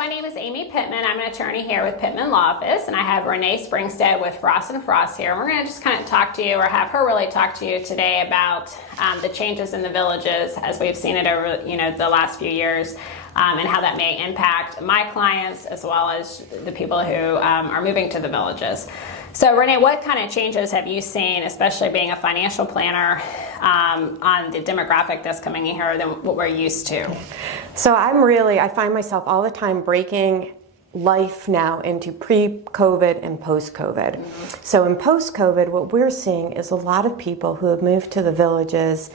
my name is Amy Pittman. I'm an attorney here with Pittman Law Office, and I have Renee Springstead with Fross here. We're going to just kind of talk to you, or have her really talk to you today about the changes in the villages as we've seen it over, the last few years, and how that may impact my clients as well as the people who are moving to the villages. So Renee, what kind of changes have you seen, especially being a financial planner, on the demographic that's coming in here than what we're used to? So I find myself all the time breaking life now into pre-COVID and post-COVID. Mm-hmm. So in post-COVID, what we're seeing is a lot of people who have moved to the villages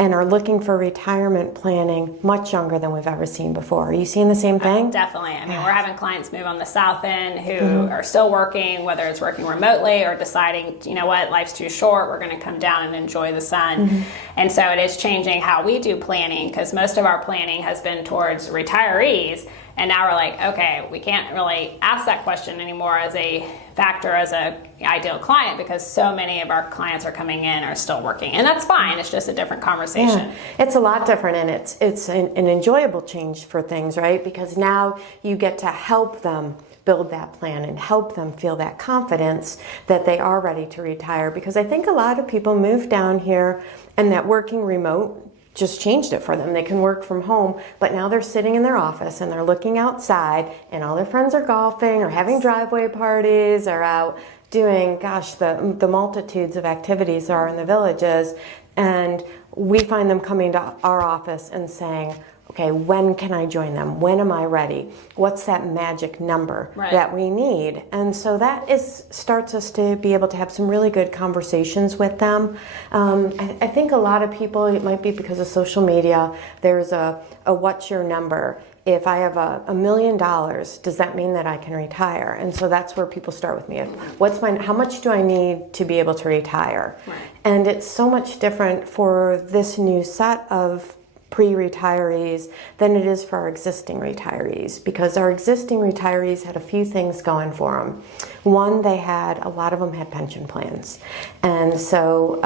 and are looking for retirement planning much younger than we've ever seen before. Are you seeing the same thing? Definitely. I mean, we're having clients move on the south end who are still working, whether it's working remotely or deciding, you know what, life's too short, we're going to come down and enjoy the sun. Mm-hmm. And so it is changing how we do planning, because most of our planning has been towards retirees. And now we're like, okay, we can't really ask that question anymore as a factor, as a ideal client, because so many of our clients are coming in are still working, and that's fine. It's just a different conversation. Yeah, it's a lot different, and it's an enjoyable change for things, right? Because now you get to help them build that plan and help them feel that confidence that they are ready to retire. Because I think a lot of people move down here, and that working remote just changed it for them. They can work from home, but now they're sitting in their office and they're looking outside, and all their friends are golfing or having driveway parties or out doing, the multitudes of activities there are in the villages. And we find them coming to our office and saying, okay, when can I join them? When am I ready? What's that magic number that we need? And so that starts us to be able to have some really good conversations with them. I think a lot of people, it might be because of social media, there's a what's your number? If I have $1 million, does that mean that I can retire? And so that's where people start with me. How much do I need to be able to retire? Right. And it's so much different for this new set of pre-retirees than it is for our existing retirees, because our existing retirees had a few things going for them. One, a lot of them had pension plans, and so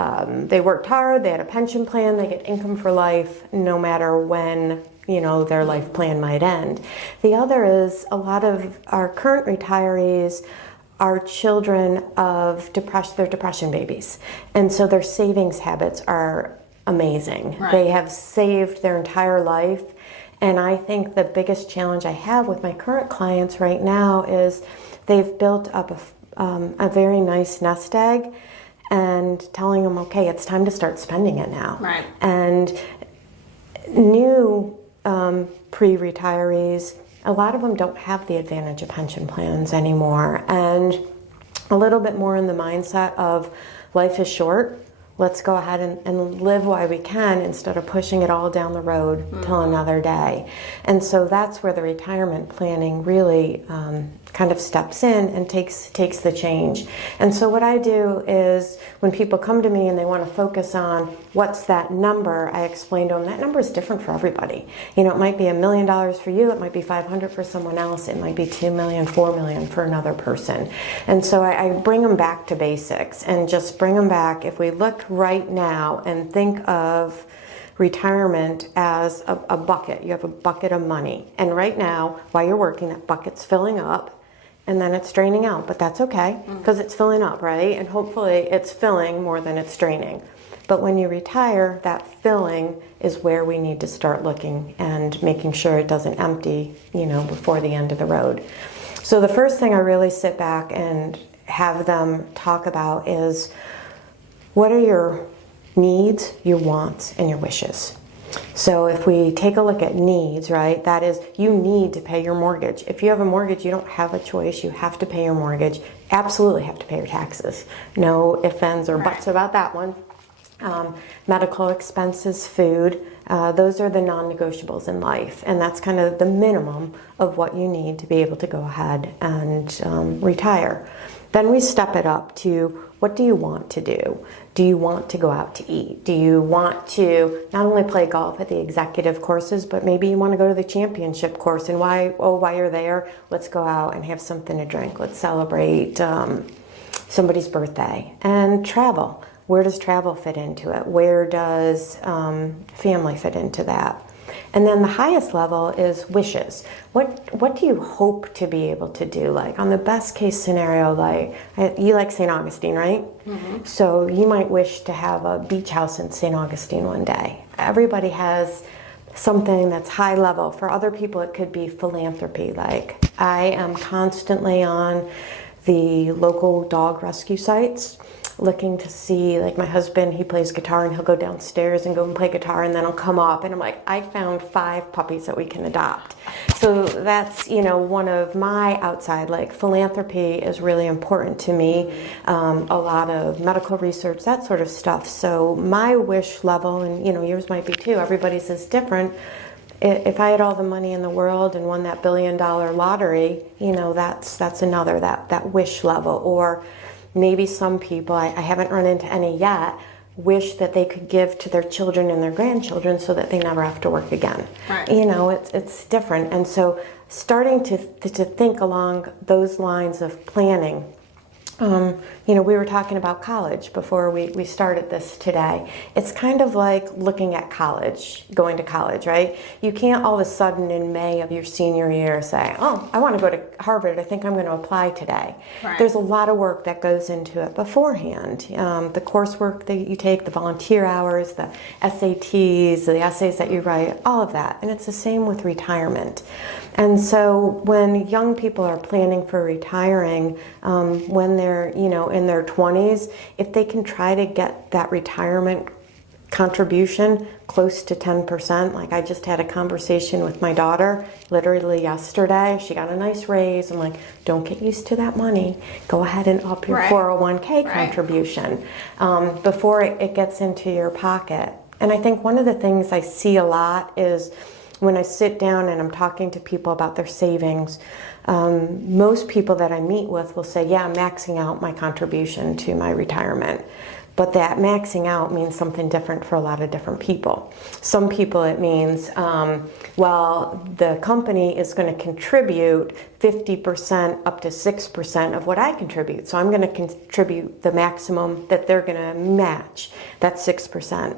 they worked hard, they had a pension plan, they get income for life no matter when their life plan might end. The other is a lot of our current retirees are children of they're depression babies, and so their savings habits are amazing. Right. They have saved their entire life, and I think the biggest challenge I have with my current clients right now is they've built up a very nice nest egg, and telling them, okay, it's time to start spending it now. Right. And new pre-retirees, a lot of them don't have the advantage of pension plans anymore, and a little bit more in the mindset of life is short. Let's go ahead and live while we can instead of pushing it all down the road till another day. And so that's where the retirement planning really kind of steps in and takes the change. And so what I do is when people come to me and they want to focus on what's that number, I explain to them that number is different for everybody. It might be $1 million for you, it might be 500 for someone else, it might be 2 million, 4 million for another person. And so I bring them back to basics and just bring them back. If we look right now and think of retirement as a bucket, you have a bucket of money, and right now while you're working, that bucket's filling up and then it's draining out, but that's okay because it's filling up, right? And hopefully it's filling more than it's draining. But when you retire, that filling is where we need to start looking and making sure it doesn't empty, before the end of the road. So the first thing I really sit back and have them talk about is, what are your needs, your wants, and your wishes? So if we take a look at needs, right, that is, you need to pay your mortgage. If you have a mortgage, you don't have a choice. You have to pay your mortgage. Absolutely have to pay your taxes. No ifs, ands, or buts about that one. Medical expenses, food, those are the non-negotiables in life. And that's kind of the minimum of what you need to be able to go ahead and retire. Then we step it up to, what do you want to do? Do you want to go out to eat? Do you want to not only play golf at the executive courses, but maybe you want to go to the championship course? And while you're there, let's go out and have something to drink. Let's celebrate somebody's birthday. And travel. Where does travel fit into it? Where does family fit into that? And then the highest level is wishes. What do you hope to be able to do? Like on the best case scenario, like you like St. Augustine, right? Mm-hmm. So you might wish to have a beach house in St. Augustine one day. Everybody has something that's high level. For other people, it could be philanthropy. Like I am constantly on the local dog rescue sites looking to see, like my husband, he plays guitar and he'll go downstairs and go and play guitar and then I'll come up and I'm like, I found 5 puppies that we can adopt. So that's, one of my outside, like philanthropy is really important to me. A lot of medical research, that sort of stuff. So my wish level, and yours might be too, everybody's is different. If I had all the money in the world and won that $1 billion lottery, that's another, that wish level. Or maybe some people, I haven't run into any yet, wish that they could give to their children and their grandchildren so that they never have to work again. Right. It's different. And so starting to think along those lines of planning. We were talking about college before we started this today. It's kind of like looking at college, going to college, right? You can't all of a sudden in May of your senior year say, oh, I want to go to Harvard. I think I'm going to apply today. Right. There's a lot of work that goes into it beforehand. The coursework that you take, the volunteer hours, the SATs, the essays that you write, all of that. And it's the same with retirement. And so when young people are planning for retiring, when they're, in their 20s, if they can try to get that retirement contribution close to 10%, like I just had a conversation with my daughter literally yesterday. She got a nice raise. I'm like, don't get used to that money. Go ahead and up your 401k contribution before it gets into your pocket. And I think one of the things I see a lot is when I sit down and I'm talking to people about their savings, most people that I meet with will say, yeah, I'm maxing out my contribution to my retirement. But that maxing out means something different for a lot of different people. Some people it means, the company is going to contribute 50% up to 6% of what I contribute. So I'm going to contribute the maximum that they're going to match. That's 6%.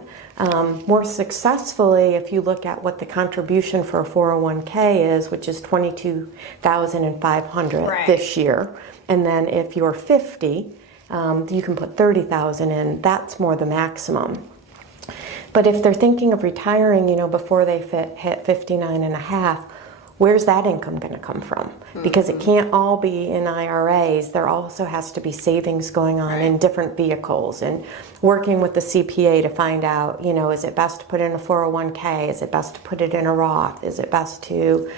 More successfully, if you look at what the contribution for a 401k is, which is $22,500 this year, and then if you're 50, you can put 30,000 in. That's more the maximum. But if they're thinking of retiring, before they hit 59 and a half, where's that income going to come from? Because it can't all be in IRAs. There also has to be savings going on in different vehicles, and working with the CPA to find out, is it best to put in a 401k? Is it best to put it in a Roth? Is it best to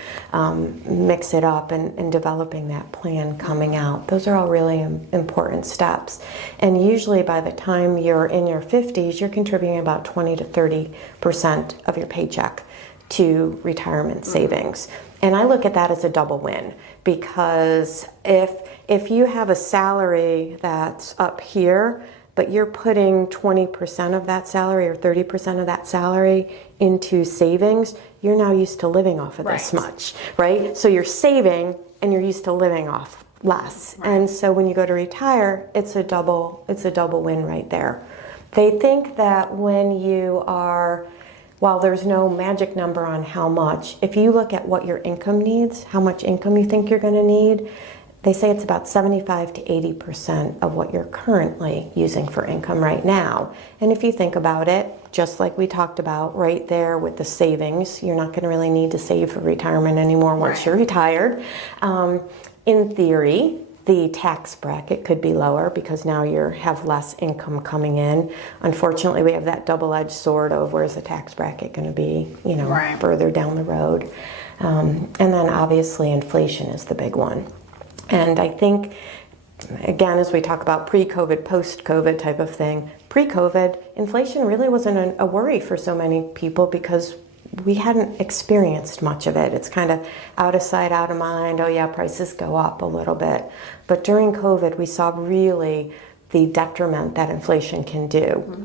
mix it up and developing that plan coming out? Those are all really important steps. And usually by the time you're in your 50s, you're contributing about 20 to 30% of your paycheck to retirement savings. And I look at that as a double win, because if you have a salary that's up here, but you're putting 20% of that salary or 30% of that salary into savings, you're now used to living off of this much, right? So you're saving and you're used to living off less. Right. And so when you go to retire, it's a double win right there. They think that when you are, while there's no magic number on how much, if you look at what your income needs, how much income you think you're going to need, they say it's about 75 to 80% of what you're currently using for income right now. And if you think about it, just like we talked about right there with the savings, you're not going to really need to save for retirement anymore once you're retired. In theory, the tax bracket could be lower because now you have less income coming in. Unfortunately, we have that double-edged sword of where's the tax bracket going to be, further down the road. And then obviously inflation is the big one. And I think, again, as we talk about pre-COVID, post-COVID type of thing, pre-COVID, inflation really wasn't a worry for so many people because we hadn't experienced much of it. It's kind of out of sight, out of mind. Oh yeah, prices go up a little bit. But during COVID, we saw really the detriment that inflation can do.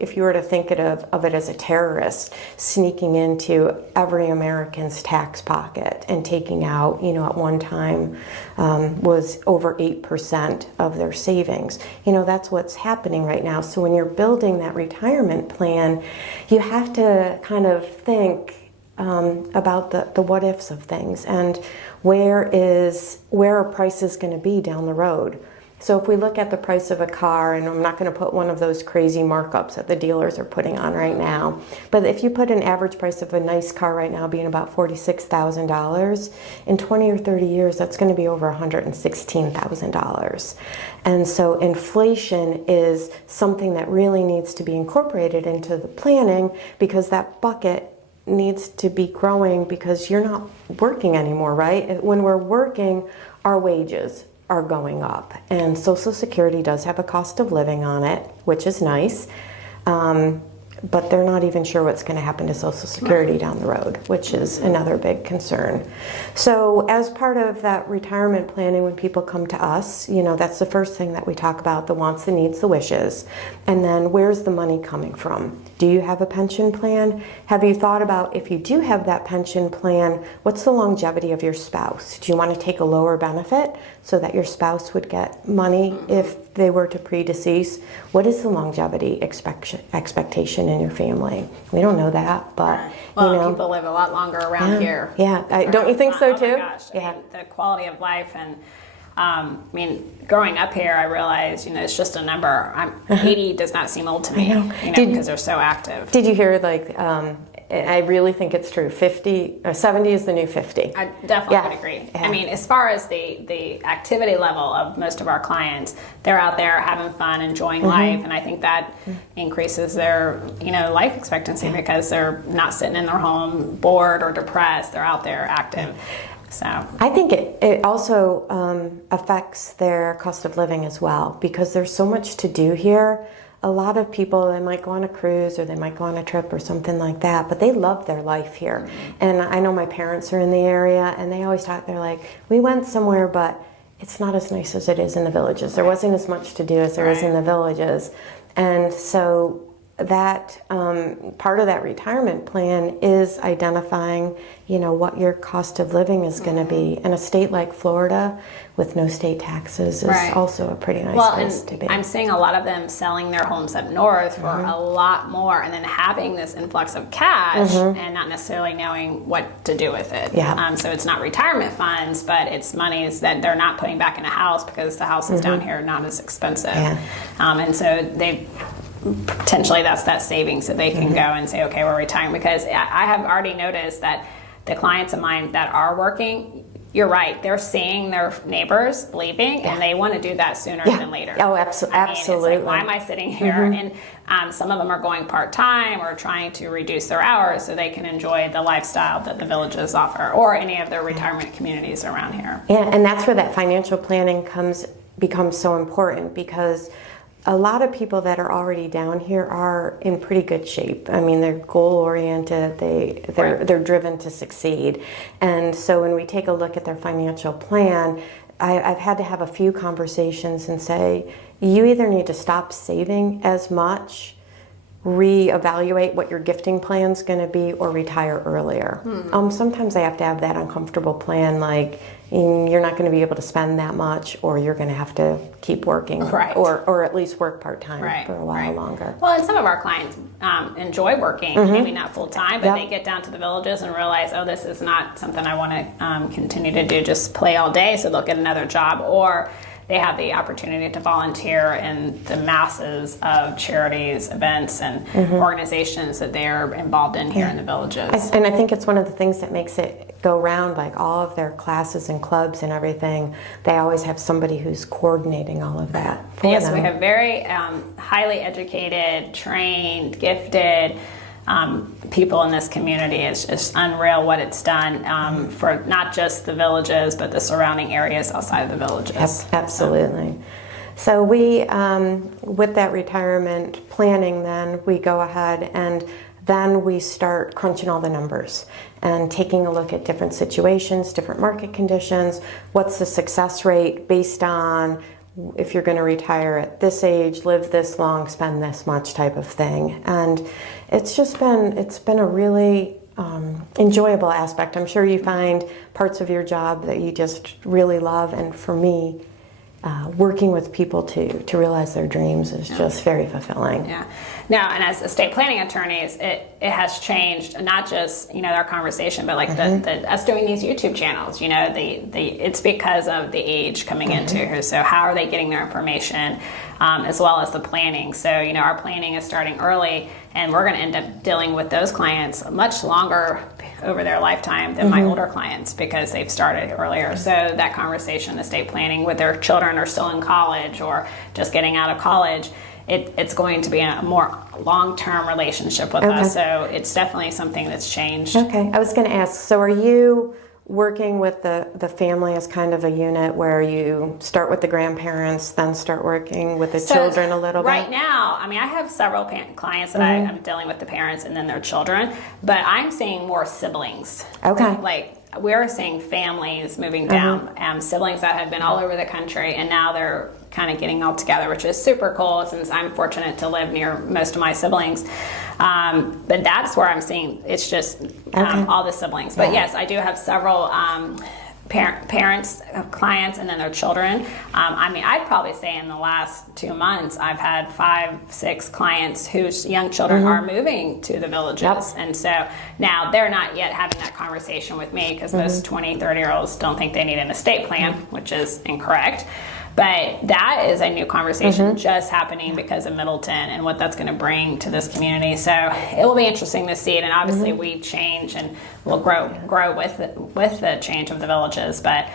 If you were to think of it as a terrorist sneaking into every American's tax pocket and taking out, at one time was over 8% of their savings. That's what's happening right now. So when you're building that retirement plan, you have to kind of think, about the what ifs of things and where are prices going to be down the road. So if we look at the price of a car, and I'm not going to put one of those crazy markups that the dealers are putting on right now, but if you put an average price of a nice car right now being about $46,000, in 20 or 30 years, that's going to be over $116,000. And so inflation is something that really needs to be incorporated into the planning, because that bucket needs to be growing because you're not working anymore, right? When we're working, our wages are going up, and Social Security does have a cost of living on it, which is nice, but they're not even sure what's going to happen to Social Security down the road, which is another big concern. So as part of that retirement planning, when people come to us, that's the first thing that we talk about: the wants, the needs, the wishes, and then where's the money coming from? Do you have a pension plan? Have you thought about, if you do have that pension plan, what's the longevity of your spouse? Do you want to take a lower benefit so that your spouse would get money if they were to predecease? What is the longevity expectation in your family? We don't know that, but people live a lot longer around here. Yeah, don't you think so too? Oh my gosh! I mean, the quality of life, and growing up here, I realized, it's just a number. 80 does not seem old to me, because they're so active. Did you hear, I really think it's true, 70 is the new 50. I definitely would agree. Yeah. I mean, as far as the activity level of most of our clients, they're out there having fun, enjoying life, and I think that increases their, life expectancy because they're not sitting in their home bored or depressed. They're out there active. So I think it also affects their cost of living as well, because there's so much to do here. A lot of people, they might go on a cruise or they might go on a trip or something like that, but they love their life here. And I know my parents are in the area, and they always talk, they're like, we went somewhere, but it's not as nice as it is in the villages. There wasn't as much to do as there is in the villages. And so that part of that retirement plan is identifying, what your cost of living is going to be. In a state like Florida, with no state taxes, is also a pretty nice place to be. I'm seeing a lot of them selling their homes up north for a lot more, and then having this influx of cash and not necessarily knowing what to do with it. Yeah. So it's not retirement funds, but it's monies that they're not putting back in a house because the houses down here are not as expensive. Yeah. And so they potentially that's that savings that they can go and say, okay, we're retiring. Because I have already noticed that the clients of mine that are working, you're right, they're seeing their neighbors leaving, and they want to do that sooner than later. Oh, absolutely. It's like, why am I sitting here? And some of them are going part-time or trying to reduce their hours so they can enjoy the lifestyle that the villages offer, or any of their retirement communities around here. Yeah, and that's where that financial planning becomes so important, because a lot of people that are already down here are in pretty good shape. I mean, they're goal-oriented, they're driven to succeed. And so when we take a look at their financial plan, I've had to have a few conversations and say, you either need to stop saving as much, reevaluate what your gifting plan's going to be, or retire earlier. Sometimes I have to have that uncomfortable plan, like you're not going to be able to spend that much, or you're going to have to keep working, or at least work part-time for a while longer. Well, and some of our clients enjoy working, maybe not full-time, but they get down to the villages and realize, oh, this is not something I want to continue to do, just play all day, so they'll get another job, or they have the opportunity to volunteer in the masses of charities, events, and organizations that they are involved in here in the villages. And I think it's one of the things that makes it go round, like all of their classes and clubs and everything, they always have somebody who's coordinating all of that for them. We have very highly educated, trained, gifted people in this community. It's just unreal what it's done for not just the villages, but the surrounding areas outside of the villages. Absolutely. So we, with that retirement planning, then we go ahead and then we start crunching all the numbers and taking a look at different situations, different market conditions. What's the success rate based on if you're going to retire at this age, live this long, spend this much type of thing. And it's been a really enjoyable aspect. I'm sure you find parts of your job that you just really love. And for me, working with people to realize their dreams is just very fulfilling. Yeah. Now, and as estate planning attorneys, it has changed, not just, our conversation, but like us doing these YouTube channels, it's because of the age coming into here. So how are they getting their information, as well as the planning? So, our planning is starting early, and we're going to end up dealing with those clients much longer over their lifetime than my older clients, because they've started earlier. So that conversation, estate planning with their children are still in college or just getting out of college, it's going to be a more long-term relationship with us. So it's definitely something that's changed. Okay, I was going to ask, so are you working with the family as kind of a unit where you start with the grandparents, then start working with the children a little bit? Right now, I have several clients that I'm dealing with the parents and then their children, but I'm seeing more siblings. Okay. Like, we're seeing families moving down, siblings that have been all over the country, and now they're kind of getting all together, which is super cool, since I'm fortunate to live near most of my siblings. But that's where I'm seeing it's just all the siblings. But yes, I do have several parents, clients, and then their children. I'd probably say in the last 2 months, I've had 5-6 clients whose young children are moving to the villages. And so now they're not yet having that conversation with me, because most 20, 30-year-olds don't think they need an estate plan, which is incorrect. But that is a new conversation just happening because of Middleton and what that's going to bring to this community. So it will be interesting to see it. And obviously we change and we'll grow with the change of the villages. But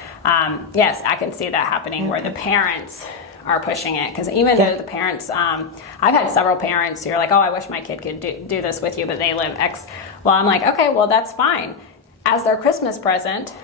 yes, I can see that happening where the parents are pushing it. Because even though the parents, I've had several parents who are like, oh, I wish my kid could do this with you, but they live X. Well, I'm like, okay, well, that's fine. As their Christmas present,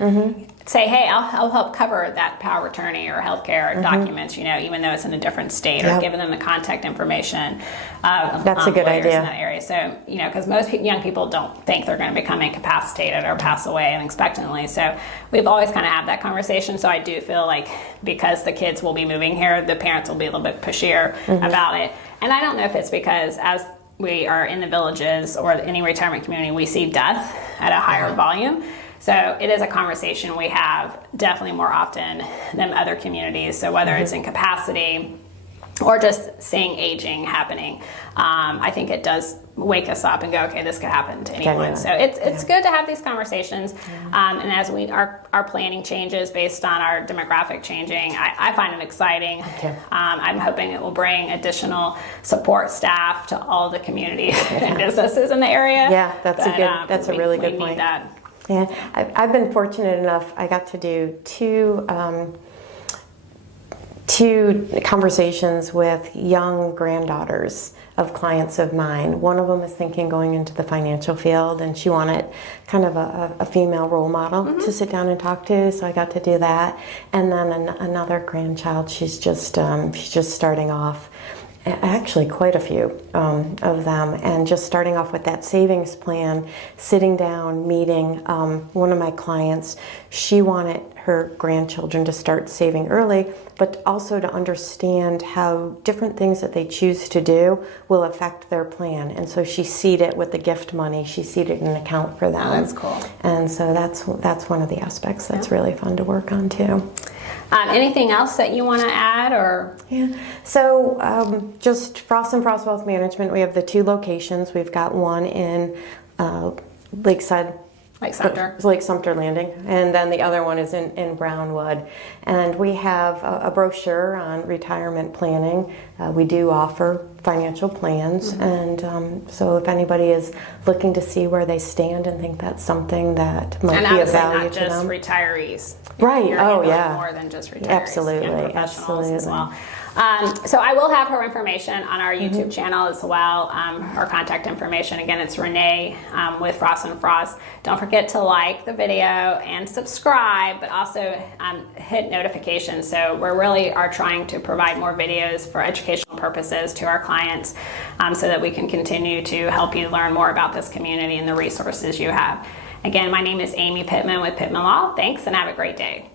say, hey, I'll help cover that power of attorney or healthcare documents, even though it's in a different state, or giving them the contact information. That's a good idea. In that area. So, because most young people don't think they're going to become incapacitated or pass away unexpectedly. So we've always kind of had that conversation. So I do feel like, because the kids will be moving here, the parents will be a little bit pushier about it. And I don't know if it's because as we are in the villages or any retirement community, we see death at a higher volume. So it is a conversation we have definitely more often than other communities. So whether it's incapacity or just seeing aging happening, I think it does wake us up and go, okay, this could happen to anyone. So it's good to have these conversations. And as our planning changes based on our demographic changing, I find it exciting. I'm hoping it will bring additional support staff to all the communities and businesses in the area. Yeah, that's a really good point. Need that. Yeah, I've been fortunate enough, I got to do two conversations with young granddaughters of clients of mine. One of them is thinking going into the financial field, and she wanted kind of a female role model to sit down and talk to, so I got to do that. And then another grandchild, she's just starting off. Actually, quite a few of them, and just starting off with that savings plan, sitting down, meeting. One of my clients, she wanted her grandchildren to start saving early, but also to understand how different things that they choose to do will affect their plan. And so she seeded with the gift money, she seeded an account for them. Oh, that's cool. And so that's one of the aspects that's really fun to work on too. Anything else that you want to add, or? Yeah. So just Fross and Fross Wealth Management, we have the 2 locations. We've got one in Lake Sumter Landing, and then the other one is in Brownwood. And we have a brochure on retirement planning. We do offer financial plans, and so if anybody is looking to see where they stand and think that's something that might be of value to them. And not just retirees. Right. You're more than just retirees. Absolutely. And professionals as well. So I will have her information on our YouTube channel as well, her contact information. Again, it's Renee with Fross and Fross. Don't forget to like the video and subscribe, but also hit notifications. So we really are trying to provide more videos for educational purposes to our clients, so that we can continue to help you learn more about this community and the resources you have. Again, my name is Amy Pittman with Pittman Law. Thanks, and have a great day.